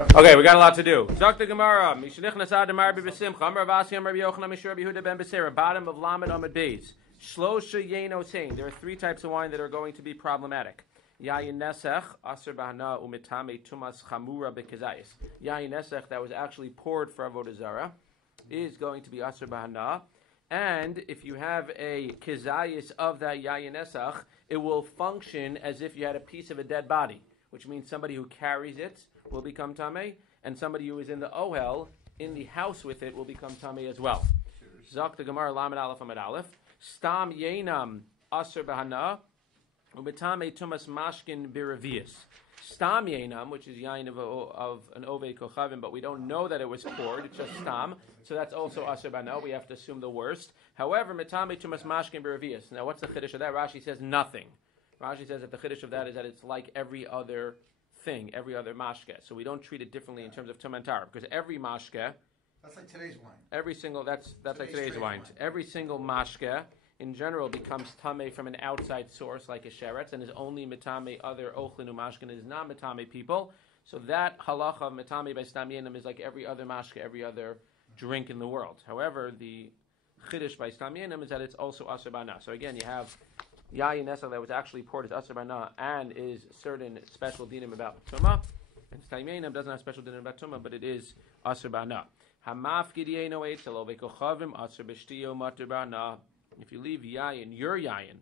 Okay, we got a lot to do. Zok the Gemara. Bottom of Lamed Amud Beis. Shlosha Yeno Tain. There are three types of wine that are going to be problematic. Yayin Nesech, Aser Bahana, Umitame Tumas Chamura Bekazayis. Yayin Nesech that was actually poured for Avodah Zara is going to be Aser Bahana. And if you have a Kazayis of that Yayin Nesech, it will function as if you had a piece of a dead body, which means somebody who carries it will become tamei, and somebody who is in the ohel, in the house with it, will become tamei as well. Zok the Gemara Lamed Aleph Amud Aleph. Stam Yenam Aser Bahana Umitame Tumas Mashkin Biravias. Stam Yenam, which is yain of an Ovei Kochavim, but we don't know that it was poured, it's just Stam, so that's also Aser Bahana, we have to assume the worst. However, Mitame Tumas Mashkin Biravias. Now what's the chiddush of that? Rashi says nothing. Rashi says that the chiddush of that is that it's like every other thing, every other mashke. So we don't treat it differently in terms of tum and tar, because every mashke, that's like today's wine. Every single that's like today's wine. Every single mashke in general becomes tamei from an outside source like a sheretz, and is only mitame other ochlinu mashkin, is not mitame people. So that halacha of mitame by stam yenim is like every other mashke, every other drink in the world. However, the chiddush by stam yenim is that it's also aser bana. So again, you have Yayin Nesach that was actually poured as Aser Bana and is certain special dinim about Tumah. And Stam Yenim doesn't have special dinim about Tumah, but it is Aser Bana. Hamafkid Yeno Eitzel Ovekochavim Aser B'Shtio Mater Bana. If you leave Yayin, your Yayin,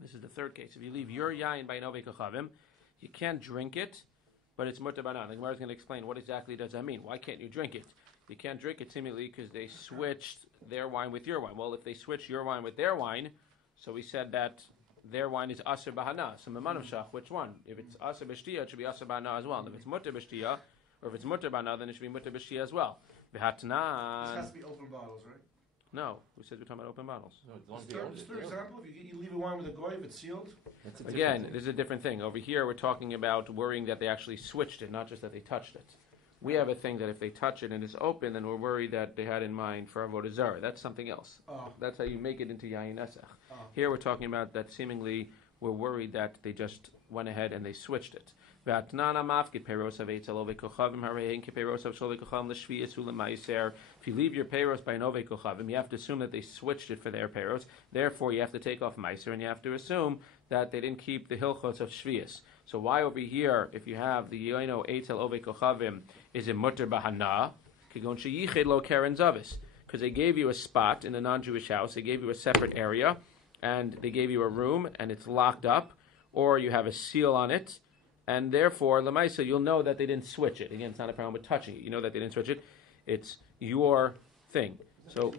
this is the third case. If you leave your Yayin by an Ovekochavim, you can't drink it, but it's Mater Bana. The Gemara is going to explain what exactly does that mean. Why can't you drink it? You can't drink it seemingly because they switched their wine with your wine. Well, if they switch your wine with their wine, so we said that their wine is Aser Bahana. So Memanav Shach, which one? If it's Aser B'Shtia, it should be Aser Bahana as well. And if it's Mutter B'Shtia, or if it's Mutter Bahana, then it should be Mutter B'Shtia as well. V'hatnan. This has to be open bottles, right? No, who said we're talking about open bottles? Just for example, if you leave a wine with a goy, if it's sealed. Again, this is a different thing. Over here, we're talking about worrying that they actually switched it, not just that they touched it. We have a thing that if they touch it and it's open, then we're worried that they had in mind for Avodah Zara. That's something else. Oh. That's how you make it into Yayin Nesach. Oh. Here we're talking about that seemingly we're worried that they just went ahead and they switched it. If you leave your peiros by an ovei kochavim, you have to assume that they switched it for their peiros. Therefore, you have to take off meiser, and you have to assume that they didn't keep the hilchos of shvius. So why over here, if you have the yoino eitel ovei kochavim, is it mutter bahana? Kigon sheyichid lo keren zavis. Because they gave you a spot in a non-Jewish house, they gave you a separate area, and they gave you a room, and it's locked up, or you have a seal on it, and therefore, Lamaisa, you'll know that they didn't switch it. Again, it's not a problem with touching it. You know that they didn't switch it. It's your thing. So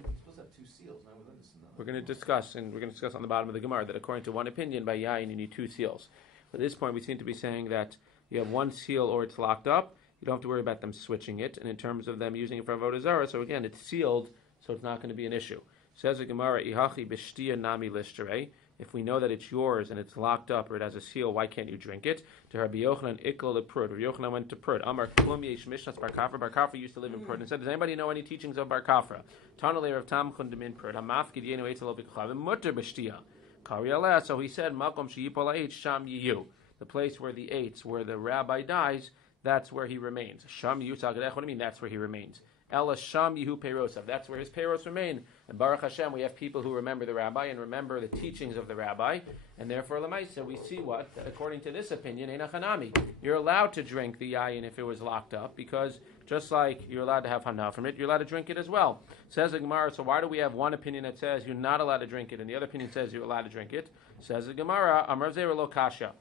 we're going to discuss, and we're going to discuss on the bottom of the Gemara, that according to one opinion, by Yayin, you need two seals. At this point, we seem to be saying that you have one seal or it's locked up. You don't have to worry about them switching it. And in terms of them using it for Avodah Zara, so again, it's sealed, so it's not going to be an issue. Says the Gemara, Ihachi b'shtia nami lishterei. If we know that it's yours and it's locked up or it has a seal, why can't you drink it? To Rabbi Yochanan ikla leprud. Rabbi Yochanan went to Prud. Amar klum yesh mishnas bar kafra. Bar kafra used to live in Prud. And said, does anybody know any teachings of bar kafra? Tanale Rav Tam chundim in Prud. Hamafkid yenu eitzel ovikchavim mutter b'shtia. Kari aleh. So he said, makom sheyipol ha'etz sham yiyu. The place where the eitz, where the rabbi dies, that's where he remains. Sham yiyu tzagedech. What do you mean? That's where he remains. Ela Sham Yehu Peirosav. That's where his peiros remain. And Baruch Hashem, we have people who remember the rabbi and remember the teachings of the rabbi. And therefore, Lamaisa, we see what? That according to this opinion, Einachanami. You're allowed to drink the yayin if it was locked up, because just like you're allowed to have hana from it, you're allowed to drink it as well. Says the Gemara, so why do we have one opinion that says you're not allowed to drink it, and the other opinion says you're allowed to drink it? Says the Gemara, Amar Zera lo kasha.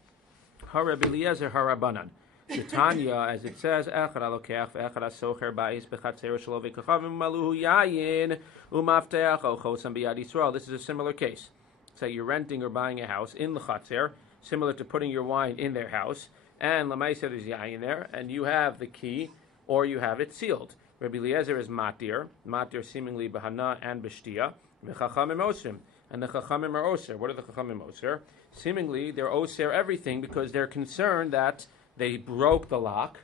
Harab Eliezer harabanan. Tanya, as it says, Echad alokeach ve'echad asocher ba'is bechatzer shelo v'kachavim maluhu yayin umafteach ochosam b'yad Yisrael. This is a similar case. So you're renting or buying a house in the chatzer, similar to putting your wine in their house, and lamaisa there's yayin there, and you have the key, or you have it sealed. Rabbi Eliezer is matir seemingly bahana and b'shtia, v'chachamim osrim, and the chachamim are oser. What are the chachamim oser? Seemingly they're oser everything because they're concerned that they broke the lock,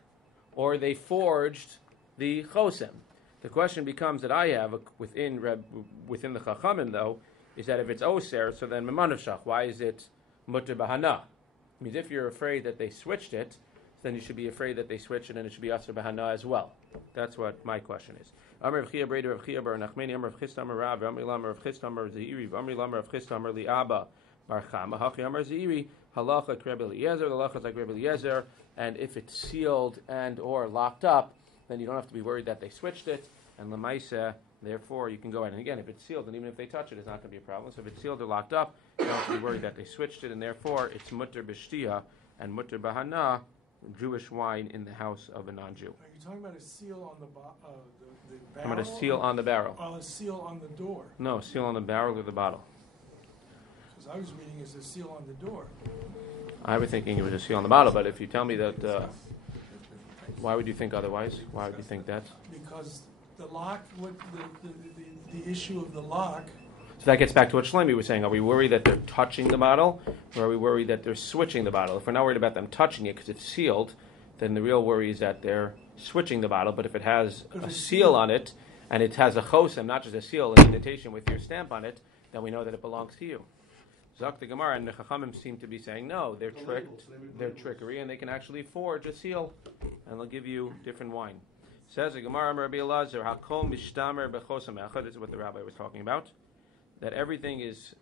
or they forged the chosem. The question becomes that I have within the Chachamim, though, is that if it's oser, so then memanav shach. Why is it mutter bahana? It means if you're afraid that they switched it, then you should be afraid that they switch it, and it should be asur b'hana as well. That's what my question is. Amar Rav Chia Breder Rav Chia Bar Nachmani Amar Rav Chisda Amar Rav Amar Lamar Rav Chisda Amar Zeiri Amar Lamar Rav Chisda Amar Li'aba Bar Chama Hachi Amar Zeiri Halacha Rabbi Eliezer. The halacha is like Rabbi Eliezer, and if it's sealed and or locked up, then you don't have to be worried that they switched it. And Lamaisa, therefore, you can go ahead. And again, if it's sealed, and even if they touch it, it's not going to be a problem. So if it's sealed or locked up, you don't have to be worried that they switched it, and therefore it's mutter b'shtia and mutter b'hana, Jewish wine in the house of a non-Jew. Are you talking about a seal on the barrel? I'm about a seal on the barrel. Or a seal on the door? No, seal on the barrel or the bottle. Because I was reading it's a seal on the door. I was thinking it was a seal on the bottle, but if you tell me that, why would you think otherwise? Why would you think that? Because the lock, the issue of the lock. So that gets back to what Shlomi was saying. Are we worried that they're touching the bottle, or are we worried that they're switching the bottle? If we're not worried about them touching it because it's sealed, then the real worry is that they're switching the bottle. But if it has a seal on it, and it has a chosem, not just a seal, an indentation with your stamp on it, then we know that it belongs to you. Zak the Gemara and the Chachamim seem to be saying, no, they're tricked, they're trickery, and they can actually forge a seal, and they'll give you different wine. Says the Gemara, Rabbi Elazar, Hakol Mishtamer Bechosem Echad. This is what the rabbi was talking about. That everything is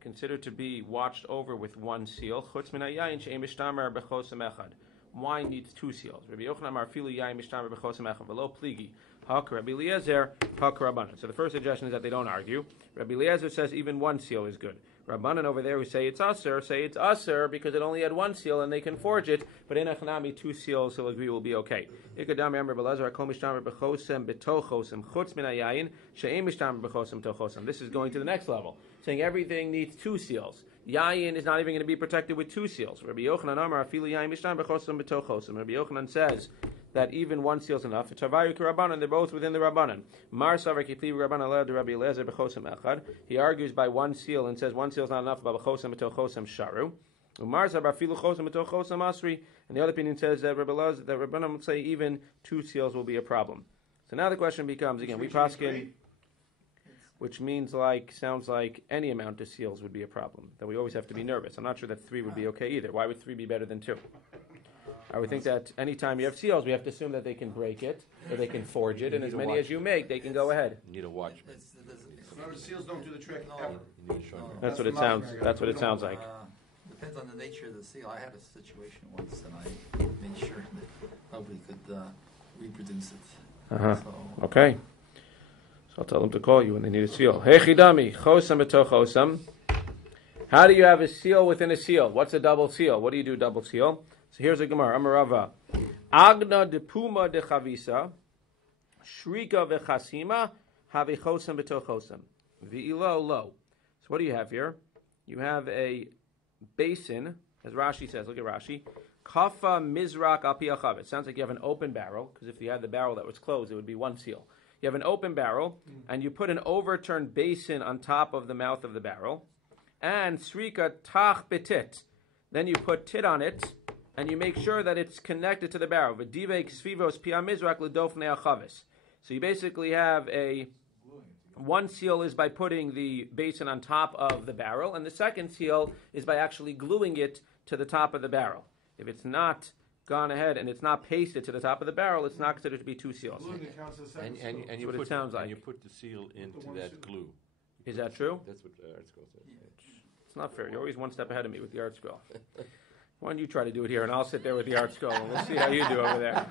considered to be watched over with one seal. Chutz min hayayin she'ein mishtamer bechosem echad. Wine needs two seals. Rabbi Yochanan amar filu yayin mishtamer bechosem echad v'lo pligi. Hak Rabbi Eliezer, hak Rabbanan. So the first suggestion is that they don't argue. Rabbi Eliezer says even one seal is good. Rabbanan over there who say it's asur because it only had one seal and they can forge it. But in Echanami, two seals, he'll agree will be okay. Ikadami amar Belazar hakol mishtamer bechosem betochosem chutz min hayayin she'ein mishtamer bechosem betochosem. This is going to the next level, saying everything needs two seals. Yayin is not even going to be protected with two seals. Rabbi Yochanan amar afilu yayin mishtamer bechosem betochosem. Rabbi Yochanan says that even one seal is enough. Tavayu k'Rabbanan, they're both within the Rabbanan. Mar savar kipli Rabbanan alad Rabbi Eliezer bechosem echad. He argues by one seal and says one seal is not enough. But bechosem betochosem sharu. Umar savar filu chosem betochosem asri. And the other opinion says that Rabbanan would say even two seals will be a problem. So now the question becomes again, we paskin, which sounds like any amount of seals would be a problem. That we always have to be nervous. I'm not sure that three would be okay either. Why would three be better than two? I would think that any time you have seals, we have to assume that they can break it, or they can forge it, and as many as you make, they can go ahead. You need a watch. The seals don't do the trick ever. That's what it sounds. That's what it sounds like. Depends on the nature of the seal. I had a situation once, and I made sure that nobody could reproduce it. So, okay. So I'll tell them to call you when they need a seal. Hey chidami, chosam b'tochosam. How do you have a seal within a seal? What's a double seal? What do you do double seal? So here's a Gemara. Amarava. Agna de puma de chavisa, shrika vechasima, have a chosam b'tochosam. V'ilo lo. So what do you have here? You have a basin, as Rashi says. Look at Rashi. Kafa mizrak al pi achav. It sounds like you have an open barrel, because if you had the barrel that was closed, it would be one seal. You have an open barrel, and you put an overturned basin on top of the mouth of the barrel, and srika tach betit. Then you put tit on it, and you make sure that it's connected to the barrel. So you basically have one seal is by putting the basin on top of the barrel, and the second seal is by actually gluing it to the top of the barrel. If it's not gone ahead and it's not pasted to the top of the barrel, it's not considered to be two seals. And you what put, it sounds like. And you put the seal into that glue. Is that true? That's what article says. It's not fair. You're always one step ahead of me with the art scroll. Why don't you try to do it here, and I'll sit there with the art scroll, and we'll see how you do over there.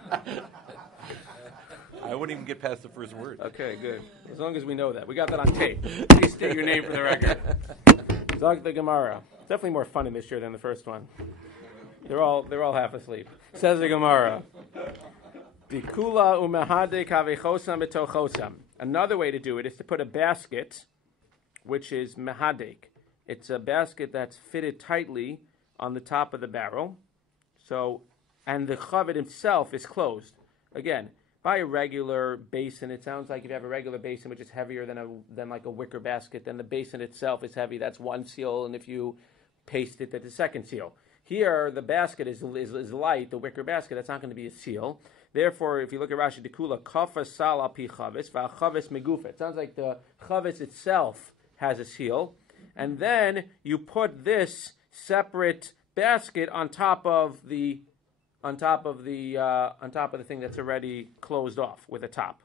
I wouldn't even get past the first word. Okay, good. As long as we know that. We got that on tape. Please state your name for the record. Zog the Gemara. It's definitely more fun in this year than the first one. They're all half asleep. Says the Gemara. Dikula umehade kavechosam betochosam. Another way to do it is to put a basket, which is mehadek. It's a basket that's fitted tightly on the top of the barrel. So, and the chavet himself is closed. Again, by a regular basin, it sounds like if you have a regular basin which is heavier than like a wicker basket, then the basin itself is heavy. That's one seal, and if you paste it, that's the second seal. Here, the basket is light, the wicker basket. That's not going to be a seal. Therefore, if you look at Rashi, Dekula, kafa sal al pi chavis, va'chavis megufa. It sounds like the chavis itself has a seal. And then you put this separate basket on top of the on top of the thing that's already closed off with a top.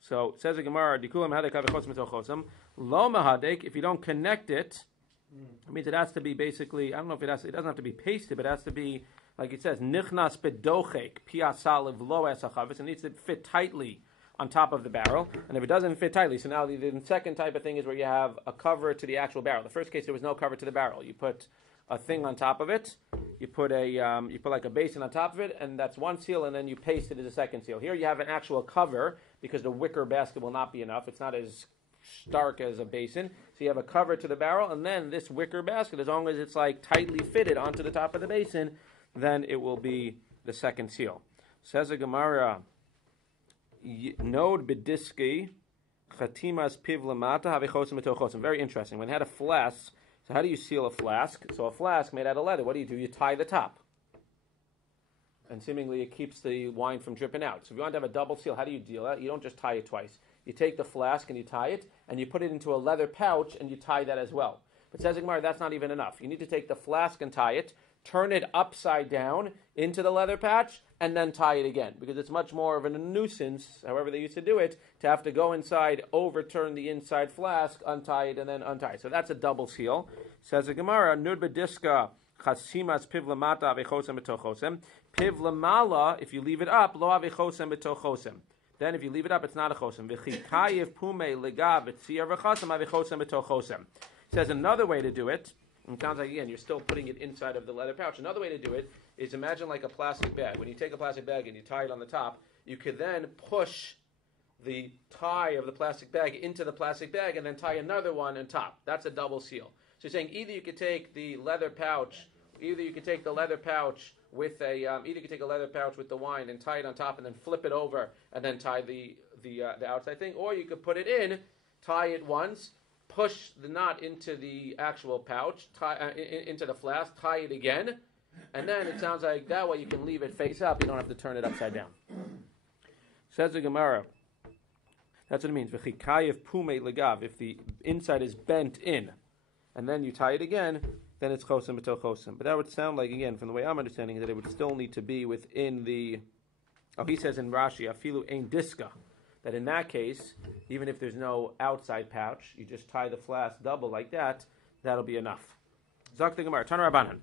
So it says the Gemara, "Dikulam hadek avechos mitochosam lo mahadek." If you don't connect it, it means it has to be basically. I don't know if it doesn't have to be pasted, but it has to be like it says nichnas bedochek piasaliv lo esachavis. It needs to fit tightly on top of the barrel, and if it doesn't fit tightly, so now the second type of thing is where you have a cover to the actual barrel. The first case there was no cover to the barrel. You put a thing on top of it. You put like a basin on top of it, and that's one seal, and then you paste it as a second seal. Here you have an actual cover because the wicker basket will not be enough. It's not as stark as a basin, so you have a cover to the barrel, and then this wicker basket, as long as it's like tightly fitted onto the top of the basin, then it will be the second seal. Says the Gemara, Nod bediski chatimas piv lamata havechosim metochosim. Very interesting. When it had a flask. So how do you seal a flask? So a flask made out of leather, what do? You tie the top. And seemingly it keeps the wine from dripping out. So if you want to have a double seal, how do you deal that? You don't just tie it twice. You take the flask and you tie it, and you put it into a leather pouch and you tie that as well. But says Gemara, that's not even enough. You need to take the flask and tie it, turn it upside down into the leather patch, and then tie it again. Because it's much more of a nuisance, however they used to do it, to have to go inside, overturn the inside flask, untie it, and then untie it. So that's a double seal. Says the Gemara, Nud bediska chasimas piv lamata avechosem betochosem. Piv lamala, if you leave it up, lo avechosem betochosem. Then if you leave it up, it's not a chosem. V'chikayev pume legav etziyar v'chasem avechosem betochosem. Says another way to do it. It sounds like, again, you're still putting it inside of the leather pouch. Another way to do it is imagine like a plastic bag. When you take a plastic bag and you tie it on the top, you could then push the tie of the plastic bag into the plastic bag and then tie another one on top. That's a double seal. So you're saying either you could take the leather pouch, with either you could take a leather pouch with the wine and tie it on top and then flip it over and then tie the outside thing, or you could put it in, tie it once, push the knot into the actual pouch, into the flask, tie it again, and then it sounds like that way you can leave it face up. You don't have to turn it upside down. Says the Gemara, that's what it means. V'chikayev pume legav. If the inside is bent in, and then you tie it again, then it's chosem b'to chosem. But that would sound like, again, from the way I'm understanding it, that it would still need to be within the. Oh, he says in Rashi, afilu ein diska. That in that case, even if there's no outside pouch, you just tie the flask double like that, that'll be enough. Zak the Gemara, Tana Rabbanan.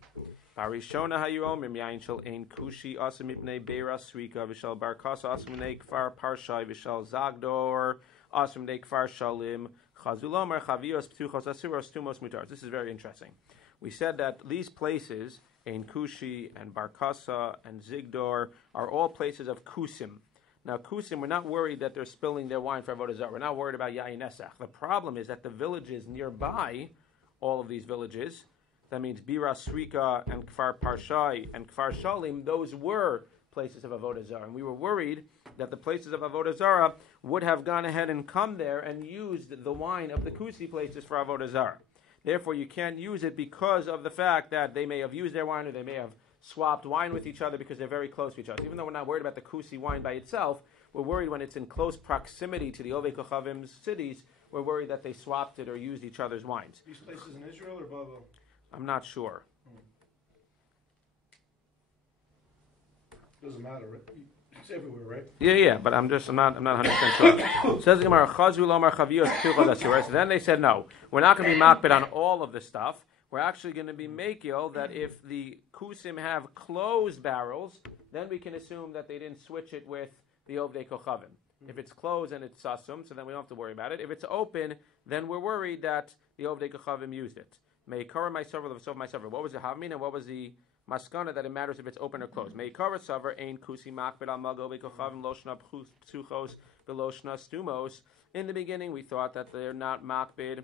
Barishona hayomim yain shel ein kushi asim mipnei beira srika v'shel barkas asim mipnei kfar parshai v'shel zagdor asim mipnei kfar shalim chazulomar chavios ptuchos asuros tumos mutars. This is very interesting. We said that these places, ein kushi and barkasa and zigdor, are all places of kusim. Now, kusim, we're not worried that they're spilling their wine for avodah zarah. We're not worried about yayin esach. The problem is that the villages nearby, all of these villages, that means Bira Srika and Kfar Parshai and Kfar Shalim, those were places of avodah zarah. And we were worried that the places of avodah zarah would have gone ahead and come there and used the wine of the kusi places for avodah zarah. Therefore, you can't use it because of the fact that they may have used their wine or they may have swapped wine with each other because they're very close to each other. Even though we're not worried about the kusi wine by itself, we're worried when it's in close proximity to the Ovei Kochavim's cities, we're worried that they swapped it or used each other's wines. These places in Israel or Babel? I'm not sure. Doesn't matter, right? It's everywhere, right? Yeah, but I'm not 100% sure. Says the Gemara, Chazu lomar chavios ptuchos asura. So then they said, no, we're not going to be makbid on all of the stuff. We're actually going to be makil that if the kusim have closed barrels, then we can assume that they didn't switch it with the ovdei kochavim. If it's closed and it's sasum, so then we don't have to worry about it. If it's open, then we're worried that the ovdei kochavim used it. Meikara my server, the my server. What was the havmin and what was the maskana that it matters if it's open or closed? Meikara server ain kusi makbid al mago bekochavim loshna psuchos veloshna stumos. In the beginning, we thought that they're not makbid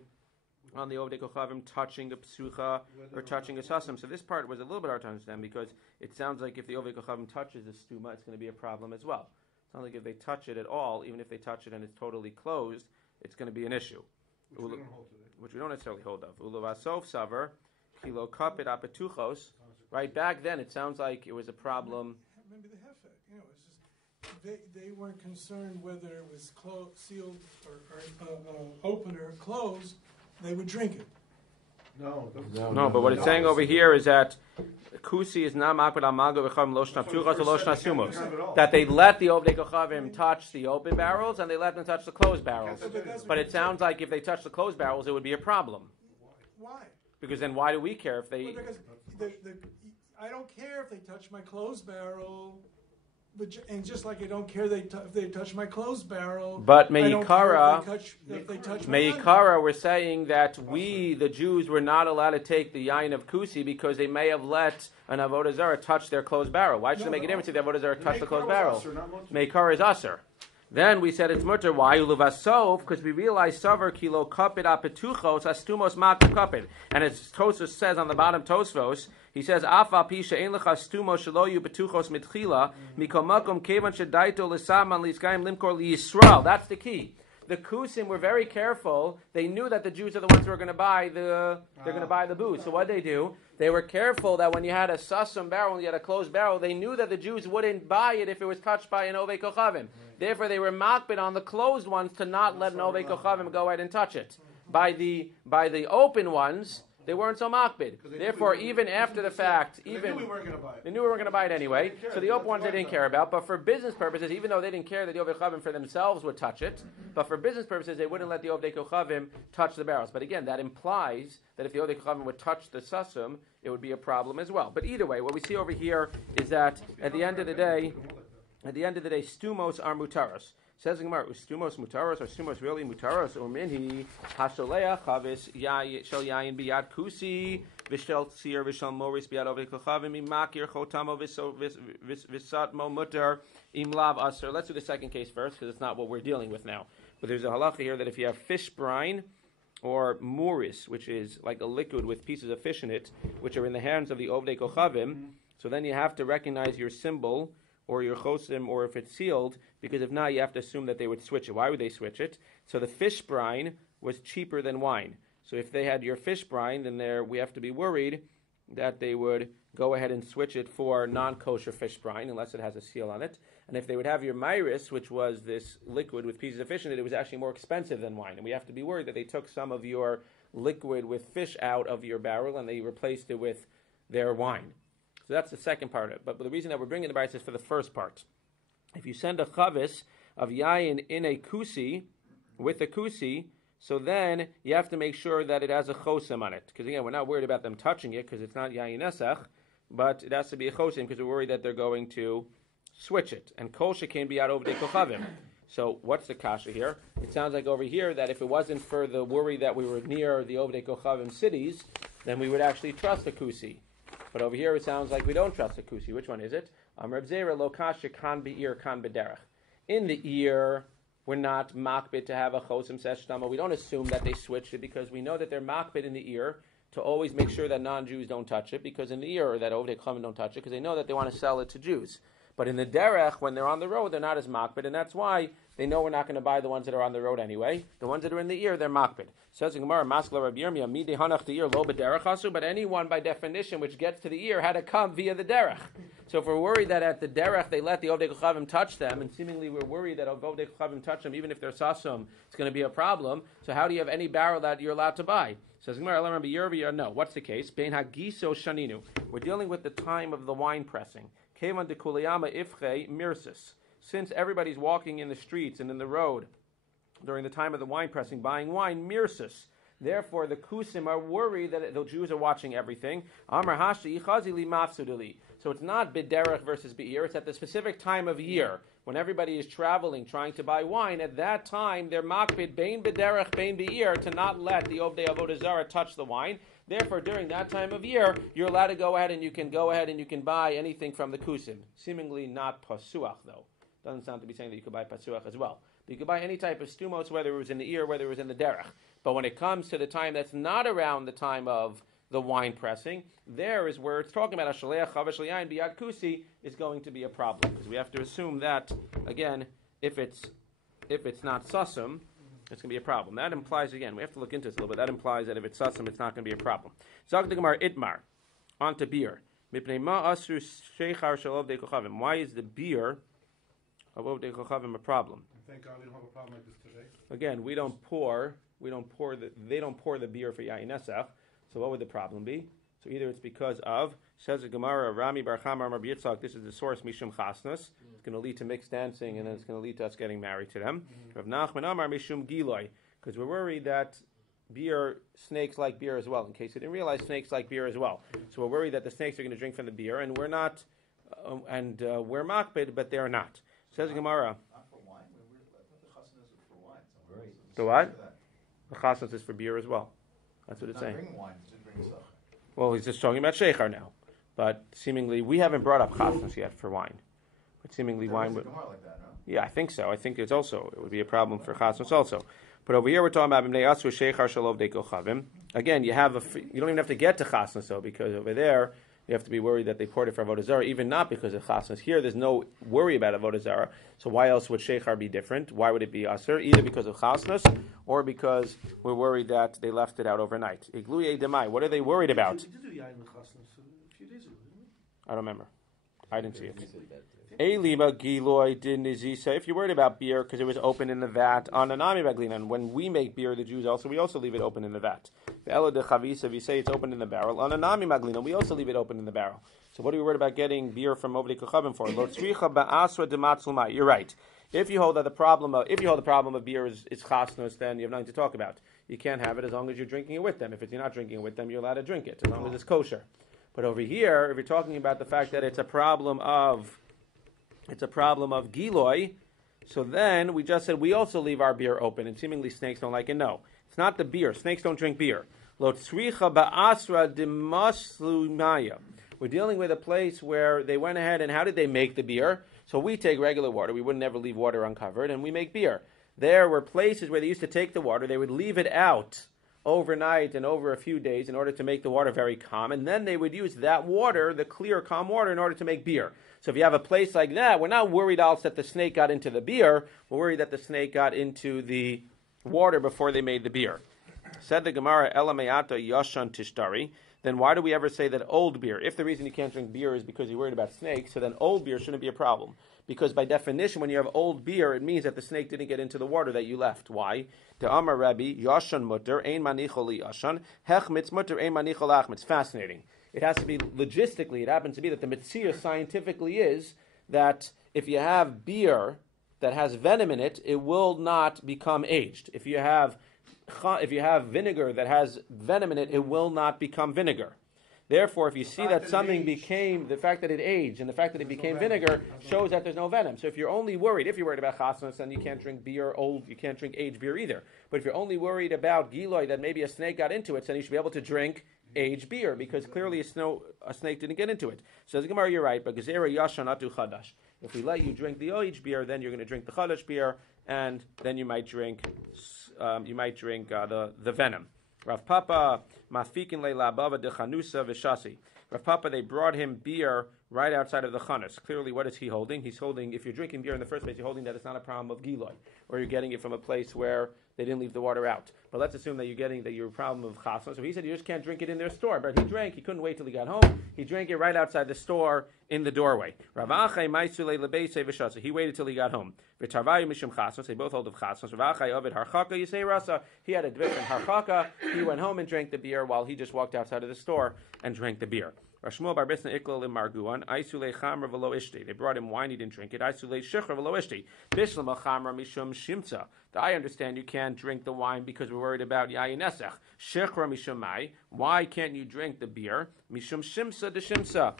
on the ovdei kochavim touching a psucha or touching a sasam. So this part was a little bit hard to understand because it sounds like if the ovdei kochavim touches the stuma, it's going to be a problem as well. It sounds like if they touch it at all, even if they touch it and it's totally closed, it's going to be an issue. Which we don't necessarily hold of. Ulavasov savar, kilo kapit apetuchos. Right back then, it sounds like it was a problem. Maybe the hefek. It's just they weren't concerned whether it was sealed or open or closed. They would drink it. No, but what it's saying over here is that kusi is not makbid al mago v'chavim lo shna ptuchos or lo shna sumos. That they let the ovdei kochavim touch the open barrels and they let them touch the closed barrels. But it sounds like if they touch the closed barrels, it would be a problem. Why? Because then why do we care if they... Because I don't care if they touch my closed barrel, and just like I don't care if they touch my closed barrel. But Meikara, we're saying that we, the Jews, were not allowed to take the yain of kusi because they may have let an avodah zara touch their closed barrel. Why should it make a difference if the avodah zara touch the closed barrel? Meikara is usher. Then we said it's mutter. Why uluvasov? Because we realized savar kilo kapid apetuchos astumos maku kapid. And as Tosfos says on the bottom Tosfos, he says afa pisha ein lecha stumos shelo yu betuchos mitchila mikomakom kevan shedaito lesaman liskaim limkor liyisrael. That's the key. The kusim were very careful. They knew that the Jews are the ones who are going to buy they're going to buy the booze. So what they do? They were careful that when you had a susum barrel and you had a closed barrel, they knew that the Jews wouldn't buy it if it was touched by an ovei kochavim. Therefore, they were makbid on the closed ones to not let an ovei kochavim go ahead and touch it. By the open ones, they weren't so makbid. Therefore, even after the fact, they knew we weren't going to buy it. They knew we weren't going to buy it anyway. So the open ones they didn't care about. But for business purposes, even though they didn't care that the ovei kochavim for themselves would touch it, but for business purposes, they wouldn't let the ovei kochavim touch the barrels. But again, that implies that if the ovei kochavim would touch the susum, it would be a problem as well. But either way, what we see over here is that at the end of the day, stumos are mutaros. Says the Gemara, stumos mutaros, or stumos really mutaros, or minhi hasholeach chavis shel yayin biyad kusi v'shel tzir v'shel moris biyad ovei kochavim imakir chotamo v'satmo mutar imlav aser. Let's do the second case first, because it's not what we're dealing with now. But there's a halacha here that if you have fish brine or muris, which is like a liquid with pieces of fish in it, which are in the hands of the ovdei kochavim, so then you have to recognize your symbol or your chosim, or if it's sealed, because if not, you have to assume that they would switch it. Why would they switch it? So the fish brine was cheaper than wine. So if they had your fish brine, then we have to be worried that they would go ahead and switch it for non-kosher fish brine, unless it has a seal on it. And if they would have your myris, which was this liquid with pieces of fish in it, it was actually more expensive than wine. And we have to be worried that they took some of your liquid with fish out of your barrel and they replaced it with their wine. So that's the second part of it. But the reason that we're bringing the brayos is for the first part. If you send a chavis of yayin in a kusi, with a kusi, so then you have to make sure that it has a chosim on it. Because again, we're not worried about them touching it because it's not yayin esach, but it has to be a chosim because we're worried that they're going to switch it. And kol shekain biyad ovdei kochavim. So what's the kasha here? It sounds like over here that if it wasn't for the worry that we were near the ovdei kochavim cities, then we would actually trust the kusi. But over here it sounds like we don't trust the kusi. Which one is it? Rabbi Zev lo kasha kan be'ir kan b'derech. In the ear, we're not makbid to have a chosim seshtama. We don't assume that they switched it because we know that they're makbid in the ear to always make sure that non-Jews don't touch it, because in the ear, or that ovdei kochavim don't touch it, because they know that they want to sell it to Jews. But in the derech, when they're on the road, they're not as makbid, and that's why they know we're not going to buy the ones that are on the road anyway. The ones that are in the ear, they're makbid. Says the Gemara, Maskla Rabbi Yirmiyah, mi dehanach the ear lo b'derech hasu, but anyone by definition which gets to the ear had to come via the derech. So if we're worried that at the derech they let the ovdei kochavim touch them, and seemingly we're worried that if ovdei kochavim touch them, even if they're sasum, it's going to be a problem. So how do you have any barrel that you're allowed to buy? Says Gemara, Rabbi Yirmiyah, no. What's the case? Bein hagiso shaninu. We're dealing with the time of the wine pressing. Kevan de kuliyama ifche mirsis. Since everybody's walking in the streets and in the road during the time of the wine pressing, buying wine, mirsis. Therefore, the kusim are worried that the Jews are watching everything. Amar hashi ichazi li mafsudili. So it's not biderech versus be'ir. It's at the specific time of year when everybody is traveling, trying to buy wine. At that time, they're makbid bein biderech bein be'ir to not let the ovdei avodah zara touch the wine. Therefore, during that time of year, you're allowed to go ahead and you can buy anything from the kusim. Seemingly not pasuach though. Doesn't sound to be saying that you could buy pasuach as well. But you could buy any type of stumos, whether it was in the ear, whether it was in the derech. But when it comes to the time that's not around the time of the wine pressing, there is where it's talking about ashaleach chavesh liyayin biyad kusi is going to be a problem, because we have to assume that again, if it's not susum, it's going to be a problem. That implies, again, we have to look into this a little bit. That implies that if it's susum, it's not going to be a problem. Zog the Gemara itmar onto beer. Mipnei ma asru sheichar shel ovdei kochavim. Why is the beer of ovdei kochavim a problem? Thank God we don't have a problem like this today. Again, they don't pour the beer for yayin esach. So what would the problem be? So either it's because of, says the Gemara, Rami Bar Chama Rabbi Yitzchak, this is the source, Mishum Chasnas. It's going to lead to mixed dancing, and then it's going to lead to us getting married to them. Rav Nachman Amar Mishum Giloi, because we're worried that snakes like beer as well. In case you didn't realize, snakes like beer as well. So we're worried that the snakes are going to drink from the beer, and we're not, we're makbid, but they're not. Says the Gemara. Not for wine? The chasnas is for wine. The what? The chasnas is for beer as well. That's what it's saying. Bring wine, just bring stuff. Well, he's just talking about sheikhar now. But seemingly, we haven't brought up chasnas yet for wine. But seemingly wine would... Like that, no? Yeah, I think so. I think it would be a problem for chasnas also. But over here we're talking about b'nei asu sheikhar shalov de kochavim. Again, you don't even have to get to chasnas though, because over there you have to be worried that they poured it for avodah zara, even not because of chasnas. Here, there's no worry about avodah zara. So why else would sheikhar be different? Why would it be asur? Either because of chasnas or because we're worried that they left it out overnight. Igluye demai. What are they worried about? I don't remember. I didn't see it. If you're worried about beer because it was open in the vat on anami baglina, and when we make beer, the Jews we also leave it open in the vat. If you say it's open in the barrel on anami baglina, we also leave it open in the barrel. So what are we worried about getting beer from Ovdei Kochavim for? You're right. If you hold that the problem of beer is chasnos, then you have nothing to talk about. You can't have it as long as you're drinking it with them. If you're not drinking it with them, you're allowed to drink it as long as it's kosher. But over here, if you're talking about the fact that it's a problem of giloi, so then we just said we also leave our beer open, and seemingly snakes don't like it. No, it's not the beer. Snakes don't drink beer. Lo tzricha ba'asra dimaslumaya. We're dealing with a place where they went ahead and how did they make the beer? So we take regular water. We would never leave water uncovered, and we make beer. There were places where they used to take the water. They would leave it out overnight and over a few days in order to make the water very calm, and then they would use that water, the clear, calm water, in order to make beer. So if you have a place like that, we're not worried else that the snake got into the beer. We're worried that the snake got into the water before they made the beer. Said the Gemara, Ela me'ata yashan tishtari. Then why do we ever say that old beer? If the reason you can't drink beer is because you're worried about snakes, so then old beer shouldn't be a problem. Because by definition, when you have old beer, it means that the snake didn't get into the water that you left. Why? The Amar Rabbi, Yashan mutter, ein manichol li yashan, hechmitz mutter, ein manichol achmitz. Fascinating. It has to be, logistically, it happens to be that the mitzvah scientifically is that if you have beer that has venom in it, it will not become aged. If you have vinegar that has venom in it, it will not become vinegar. Therefore, if you see that something became, the fact that it aged and the fact that it became vinegar shows that there's no venom. So if you're worried about chasnas, then you can't drink beer you can't drink aged beer either. But if you're only worried about giloi, that maybe a snake got into it, then you should be able to drink aged beer, because clearly a snake didn't get into it. So the Gemara, you're right, but gezerah yashan atu chadash. If we let you drink the aged beer, then you're going to drink the chadash beer, and then you might drink the venom. Rav Papa mafikin le'labava dechanusa v'shasi. Rav Papa, they brought him beer right outside of the chanus. Clearly, what is he holding? He's holding, if you're drinking beer in the first place, you're holding that it's not a problem of giloi, or you're getting it from a place where they didn't leave the water out. But let's assume that you're a problem of chasna. So he said you just can't drink it in their store. But he couldn't wait till he got home. He drank it right outside the store in the doorway. Rav Achai maisule lebeisei v'shasa. He waited till he got home. V'tarvayu mishum chasna. They both hold of chasna. Rav Achai ovid harchaka yisei rasa. He had a different harchaka. He went home and drank the beer while he just walked outside of the store and drank the beer. Rashmuel bar Bisna ikla lemarguan. Aisule chamra v'lo ishti. They brought him wine. He didn't drink it. Aisule shechra v'lo ishti. Bishlama chamra mishum shimtza. I understand you can't drink the wine because we're worried about yayin nesach. Shechra mishum mai. Why can't you drink the beer? Mishum shimsa de shimsa.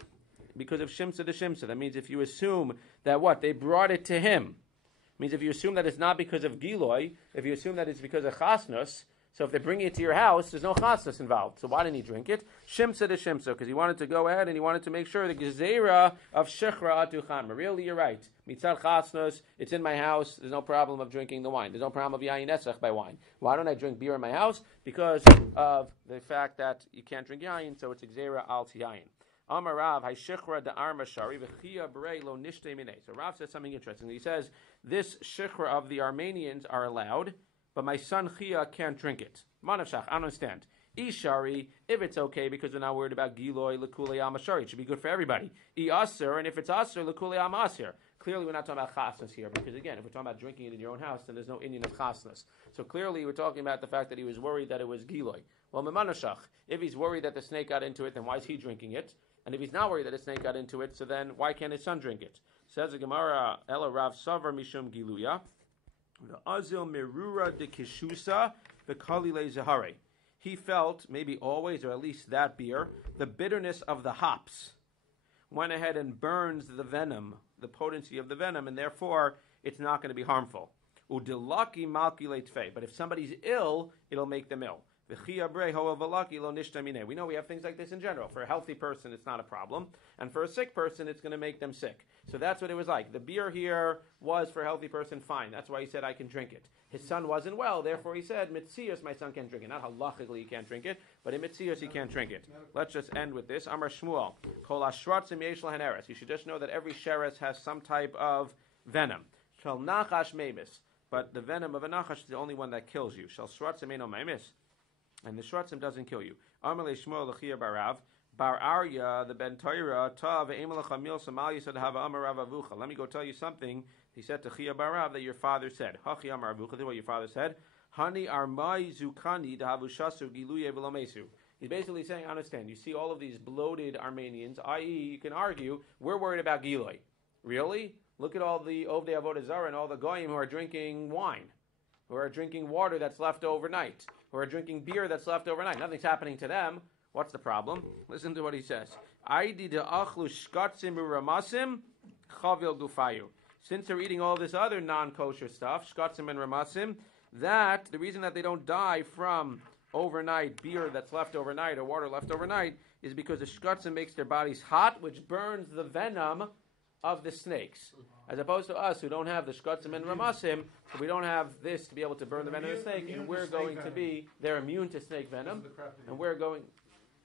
Because of shimsa de shimsa. That means if you assume that they brought it to him. Means if you assume that it's not because of giloi, if you assume that it's because of chasnus, so if they bring it to your house, there's no chasnus involved. So why didn't he drink it? Shimsa de shimsa, because he wanted to go ahead and he wanted to make sure the gezerah of shechra atu chamra. Really, you're right. Mitzad chasnus, it's in my house. There's no problem of drinking the wine. There's no problem of yayin esach by wine. Why don't I drink beer in my house? Because of the fact that you can't drink yayin, so it's gezerah al yayin. Amar Rav, hayshechra de arma shari v'chia berei lo nishte minei. So Rav says something interesting. He says this shechra of the Armenians are allowed, but my son Chia can't drink it. Manavshach, I don't understand. Ishari, if it's okay, because we're not worried about Giloi, Lekule Amashari, it should be good for everybody. Aser, and if it's Aser, Lekule Amasir. clearly we're not talking about chasnas here, because again, if we're talking about drinking it in your own house, then there's no Indian of chasnas. So clearly we're talking about the fact that he was worried that it was giloi. Well, memanashach, if he's worried that the snake got into it, then why is he drinking it? And if he's not worried that the snake got into it, so then why can't his son drink it? Says the Gemara, Ela Rav Savar Mishum Giluya, the Azil Merura de Kishusa, the Kalile Zahare. He felt, maybe always, or at least that beer, the bitterness of the hops went ahead and burns the venom, the potency of the venom, and therefore it's not going to be harmful. Udilaki malkile tfei. But if somebody's ill, it'll make them ill. We know we have things like this in general. For a healthy person, it's not a problem. And for a sick person, it's going to make them sick. So that's what it was like. The beer here was for a healthy person, fine. That's why he said, I can drink it. His son wasn't well, therefore he said, Mitzios, my son can't drink it. Not halachically he can't drink it, but in Mitzios he can't drink it. Let's just end with this. Amar Shmuel, Kol ashratzim yesh lahen eres. You should just know that every sheres has some type of venom. Shal nachash memis. But the venom of a nachash is the only one that kills you. Shal shratzim eno memis. And the shratzim doesn't kill you. Amar le Shmuel l'chiyah barav. Bar Arya, the Ben Torah, Tav, Emelach Hamil, Somalia said, Hava Amar Rav Avucha. Let me go tell you something. He said to Chia Barav that your father said. Hachi Amar Avucha, this is what your father said. Hani Armai Zukani, Dahavushasu, Giluye Vilomesu. He's basically saying, understand, you see all of these bloated Armenians, i.e., you can argue, we're worried about Giloy. Really? Look at all the Ovdei Avodah Zara and all the Goyim who are drinking wine, who are drinking water that's left overnight, who are drinking beer that's left overnight. Nothing's happening to them. What's the problem? Listen to what he says. Since they're eating all this other non-kosher stuff, shkatzim and ramasim, that the reason that they don't die from overnight beer that's left overnight or water left overnight is because the shkatzim makes their bodies hot, which burns the venom of the snakes. As opposed to us who don't have the shkatzim and ramasim, so we don't have this to be able to burn the venom of the snake, and we're going to be, they're immune to snake venom, and we're going...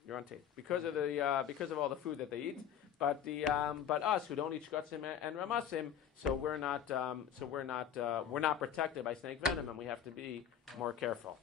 You're on tape because of all the food that they eat, but us who don't eat shkatzim and ramasim, so we're not protected by snake venom, and we have to be more careful.